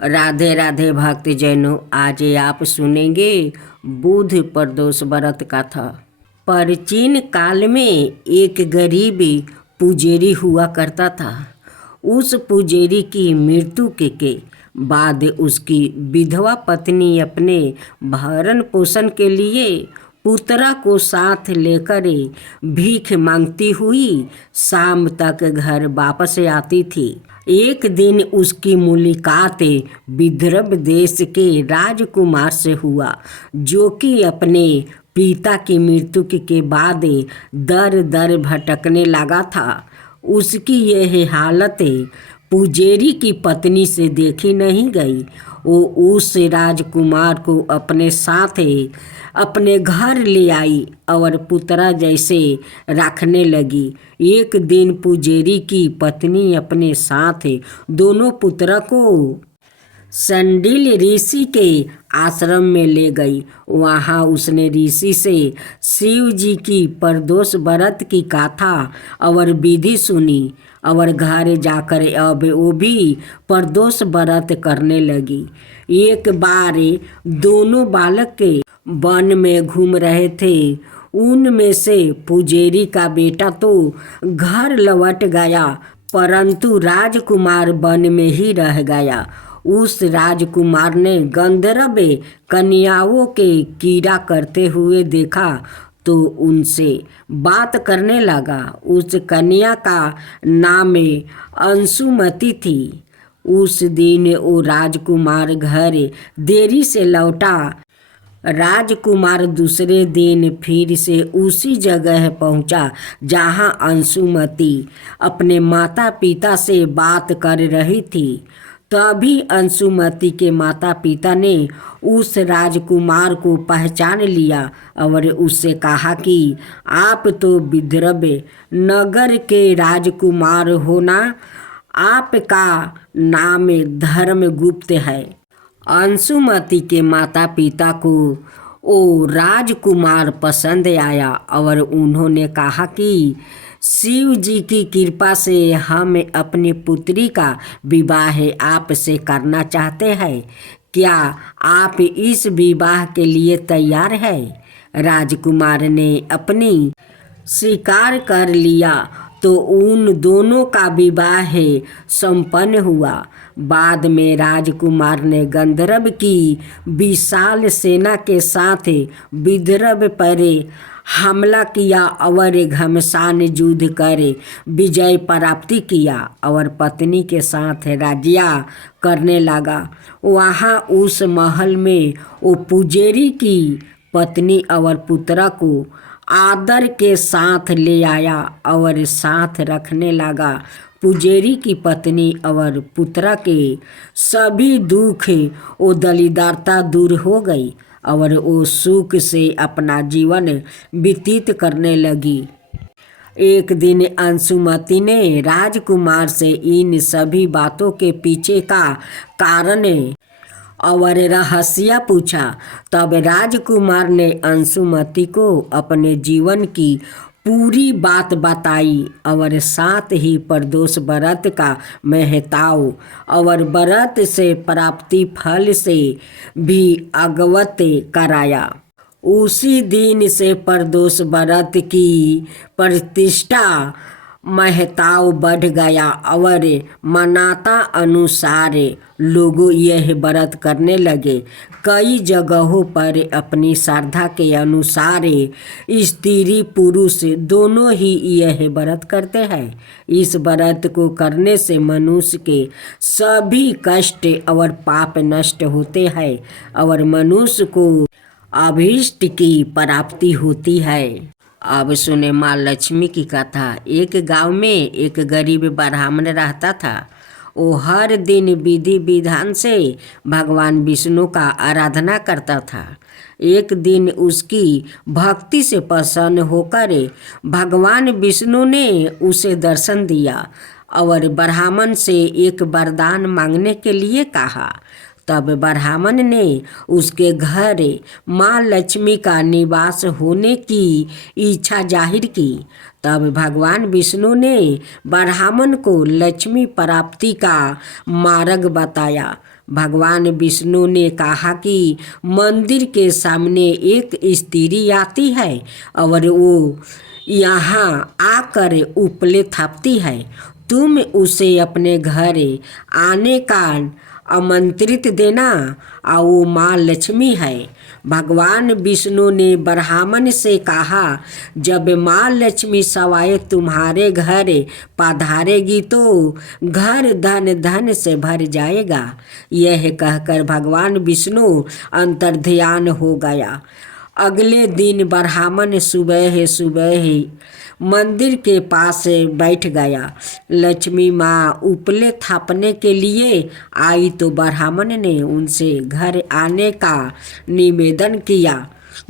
राधे राधे भक्तजनों, आज आप सुनेंगे बुध प्रदोष व्रत कथा। प्राचीन काल में एक गरीब पुजारी हुआ करता था। उस पुजारी की मृत्यु के बाद उसकी विधवा पत्नी अपने भरण पोषण के लिए पुत्रा को साथ लेकर भीख मांगती हुई शाम तक घर वापस आती थी। एक दिन उसकी मुलाकात विदर्भ देश के राजकुमार से हुआ, जो कि अपने पिता की मृत्यु के बाद दर दर भटकने लगा था। उसकी यह हालत पुजारी की पत्नी से देखी नहीं गई। वो उस राजकुमार को अपने साथ अपने घर ले आई और पुत्रा जैसे रखने लगी। एक दिन पुजारी की पत्नी अपने साथ दोनों पुत्रा को संडिल ऋषि के आश्रम में ले गई। वहाँ उसने ऋषि से शिव जी की प्रदोष व्रत की कथा और विधि सुनी और घर जाकर अब वो भी प्रदोष व्रत करने लगी। एक बार दोनों बालक के वन में घूम रहे थे। उनमें से पुजारी का बेटा तो घर लौट गया, परंतु राजकुमार वन में ही रह गया। उस राजकुमार ने गंधर्व कन्याओं के कीड़ा करते हुए देखा तो उनसे बात करने लगा। उस कन्या का नाम अंशुमति थी। उस दिन वो राजकुमार घर देरी से लौटा। राजकुमार दूसरे दिन फिर से उसी जगह पहुंचा जहां अंशुमति अपने माता पिता से बात कर रही थी। तभी अंशुमति के माता पिता ने उस राजकुमार को पहचान लिया और उससे कहा कि आप तो विदर्भ नगर के राजकुमार हो ना, आपका नाम धर्मगुप्त है। अंशुमति के माता पिता को वो राजकुमार पसंद आया और उन्होंने कहा कि शिव जी की कृपा से हम अपनी पुत्री का विवाह आपसे करना चाहते हैं। क्या आप इस विवाह के लिए तैयार हैं? राजकुमार ने अपनी स्वीकार कर लिया तो उन दोनों का विवाह संपन्न हुआ। बाद में राजकुमार ने गंधर्व की विशाल सेना के साथ विदर्भ पर हमला किया और घमासान युद्ध कर विजय प्राप्ति किया और पत्नी के साथ राज्य करने लगा। वहाँ उस महल में वो पुजारी की पत्नी और पुत्रा को आदर के साथ ले आया और साथ रखने लगा। पुजारी की पत्नी और पुत्रा के सभी दुख वो दलिदारता दूर हो गई और वो सुख से अपना जीवन व्यतीत करने लगी। एक दिन अंशुमति ने राजकुमार से इन सभी बातों के पीछे का कारण और रहस्य पूछा। तब राजकुमार ने अंशुमति को अपने जीवन की पूरी बात बताई और साथ ही प्रदोष व्रत का महत्व और व्रत से प्राप्ति फल से भी अवगत कराया। उसी दिन से प्रदोष व्रत की प्रतिष्ठा महत्व बढ़ गया और मान्यता अनुसार लोग यह व्रत करने लगे। कई जगहों पर अपनी श्रद्धा के अनुसार स्त्री पुरुष दोनों ही यह व्रत करते हैं। इस व्रत को करने से मनुष्य के सभी कष्ट और पाप नष्ट होते हैं और मनुष्य को अभीष्ट की प्राप्ति होती है। अब सुने माँ लक्ष्मी की कथा। एक गांव में एक गरीब ब्राह्मण रहता था। वो हर दिन विधि विधान से भगवान विष्णु का आराधना करता था। एक दिन उसकी भक्ति से प्रसन्न होकर भगवान विष्णु ने उसे दर्शन दिया और ब्राह्मण से एक वरदान मांगने के लिए कहा। तब ब्राह्मण ने उसके घर माँ लक्ष्मी का निवास होने की इच्छा जाहिर की। तब भगवान विष्णु ने ब्राह्मण को लक्ष्मी प्राप्ति का मार्ग बताया। भगवान विष्णु ने कहा कि मंदिर के सामने एक स्त्री आती है और वो यहाँ आकर उपले थापती है। तुम उसे अपने घर आने का आमंत्रित देना, और वो माँ लक्ष्मी है। भगवान विष्णु ने ब्राह्मण से कहा, जब माँ लक्ष्मी सवाए तुम्हारे घर पधारेगी तो घर धन धन से भर जाएगा। यह कहकर भगवान विष्णु अंतर्ध्यान हो गया। अगले दिन ब्राह्मण सुबह सुबह मंदिर के पास बैठ गया। लक्ष्मी माँ उपले थापने के लिए आई तो ब्राह्मण ने उनसे घर आने का निवेदन किया।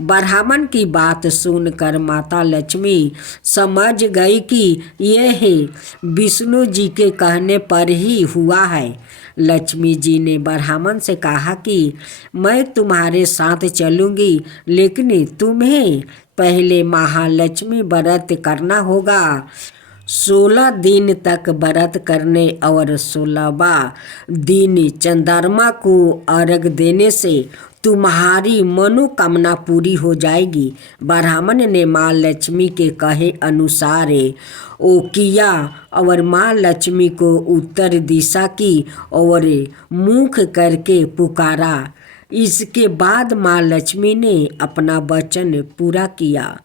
ब्राह्मण की बात सुनकर माता लक्ष्मी समझ गई कि यह विष्णु जी के कहने पर ही हुआ है। लक्ष्मी जी ने ब्राह्मण से कहा कि मैं तुम्हारे साथ चलूंगी, लेकिन तुम्हें पहले महालक्ष्मी व्रत करना होगा। 16 दिन तक व्रत करने और 16वां दिन चंद्रमा को अर्घ देने से तुम्हारी मनोकामना पूरी हो जाएगी। ब्राह्मण ने माँ लक्ष्मी के कहे अनुसार वो किया और माँ लक्ष्मी को उत्तर दिशा की और मुख करके पुकारा। इसके बाद माँ लक्ष्मी ने अपना वचन पूरा किया।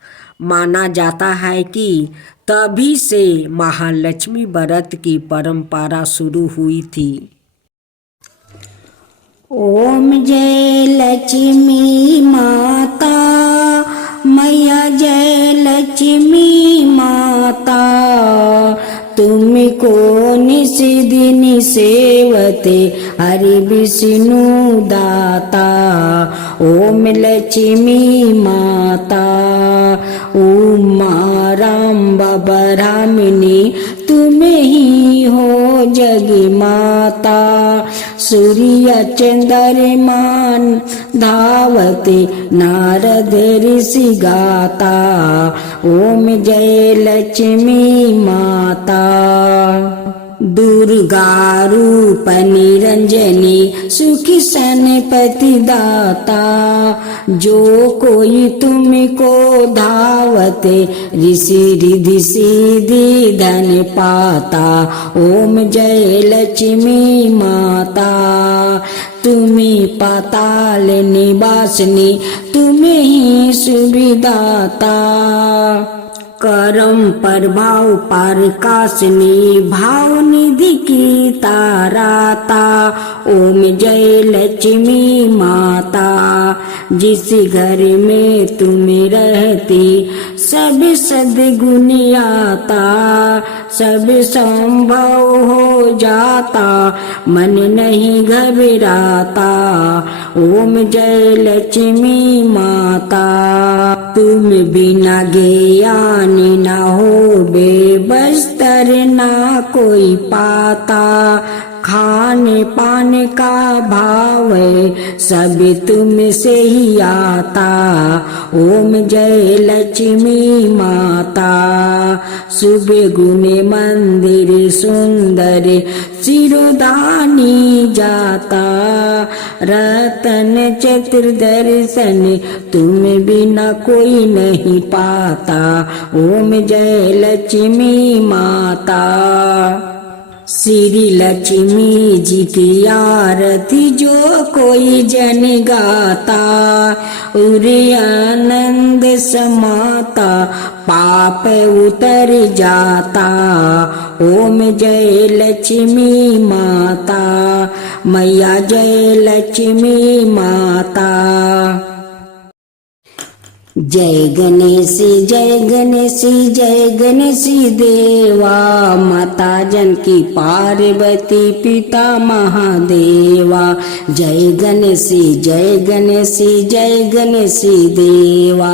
माना जाता है कि तभी से महालक्ष्मी व्रत की परंपरा शुरू हुई थी। ओम जय लक्ष्मी माता, मैया जय लक्ष्मी माता, तुमको निस दिन सेवते हरि विष्णु दाता। ओम लक्ष्मी माता, उमा राम ब्राह्मणी, तुम ही हो जग माता। सूर्य चंद्रमान धावते नारद ऋषि गाता। ओम जय लक्ष्मी माता। दुर्गा रूप निरंजनी, सुखी सनपति दाता। जो कोई तुमको धावते ऋषि रिधि सिद्धि धन पाता। ओम जय लक्ष्मी माता। तुम्हें पाताल निवासनी, तुम्हें ही सुविदाता। करम प्रभाव प्रकाशनी, भाव निधि की ताराता। ओम जय लक्ष्मी माता। जिस घर में तुम रहती सब सद्गुण आता। सब संभव हो जाता, मन नहीं घबराता। ओम जय लक्ष्मी माता। तुम बिना ज्ञान ना हो बेबस्तर ना कोई पाता। खाने पाने का भाव सब तुमसे ही आता। ओम जय लक्ष्मी माता। सुबह गुने मंदिर सुंदर सिरोधानी जाता। रतन चतुर्दर्शन तुम बिना कोई नहीं पाता। ओम जय लक्ष्मी माता। श्री लक्ष्मी जी की आरती जो कोई जन गाता। उरे आनंद समाता, पाप उतर जाता। ओम जय लक्ष्मी माता। मैया जय लक्ष्मी माता। जय गणेश जय गणेश जय गणेश देवा, माता जानकी पार्वती पिता महादेवा। जय गणेश जय गणेश जय गणेश देवा,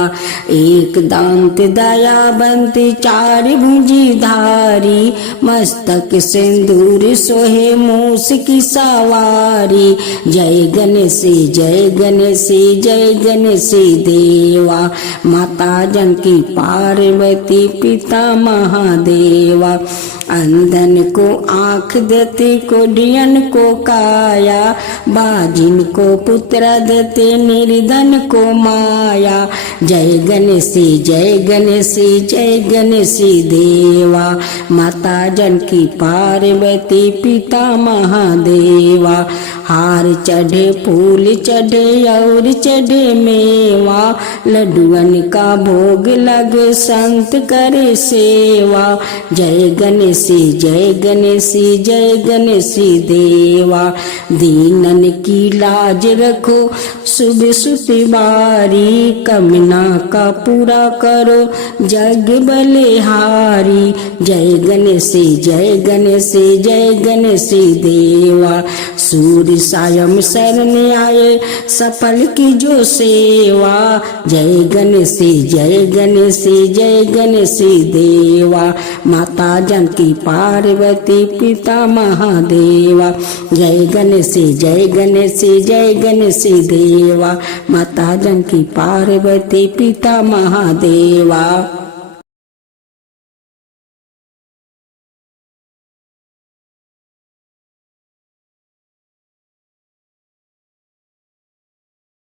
एक दांत दयावंत चार भुजी धारी, मस्तक सिंदूर सोहे मूस की सवारी। जय गणेश जय गणेश जय गणेश देवा, माता जानकी पार्वती पिता महादेवा। अंधन को आँख देते, कोढ़ियन को काया, बाजिन को पुत्र देते, निर्धन को माया। जय गणेश जय गणेश जय गणेश देवा, माता जानकी पार्वती पिता महादेवा। हार चढ़े फूल चढ़े और चढ़े मेवा, लड्डुअन का भोग लगे संत करे सेवा। जय गणेश जय गणेश जय गणेश देवा, दीनन की लाज रखो सुबह सुती बारी, कमना का पूरा करो जग बलिहारी। जय गणेश जय गणेश जय गणेश देवा, सूर्य सायं शरण आए सफल की जो सेवा। जय गणेश जय गणेश जय गणेश देवा, माता जानकी पार्वती पिता महादेवा। जय गणेश जय गणेश जय गणेश देवा, माता जानकी पार्वती पिता महादेवा।